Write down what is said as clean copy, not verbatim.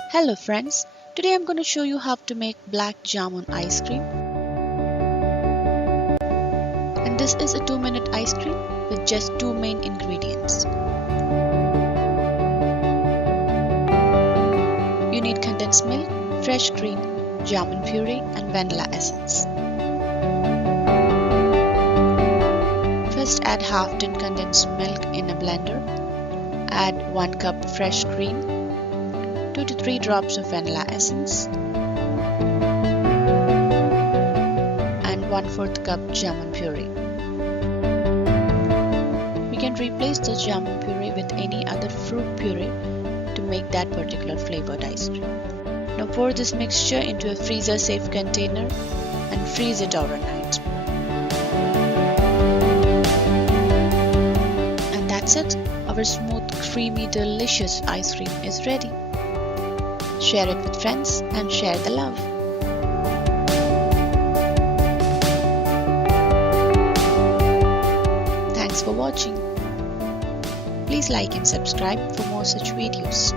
Hello friends, today I'm going to show you how to make black jamun ice cream. And this is a 2-minute ice cream with just 2 main ingredients. You need condensed milk, fresh cream, jamun puree and vanilla essence. First add half tin condensed milk in a blender. Add 1 cup fresh cream, 2 to 3 drops of vanilla essence and 1/4 cup jamun puree. We can replace the jamun puree with any other fruit puree to make that particular flavored ice cream. Now pour this mixture into a freezer safe container and freeze it overnight. And that's it, our smooth, creamy, delicious ice cream is ready. Share it with friends and share the love. Thanks for watching. Please like and subscribe for more such videos.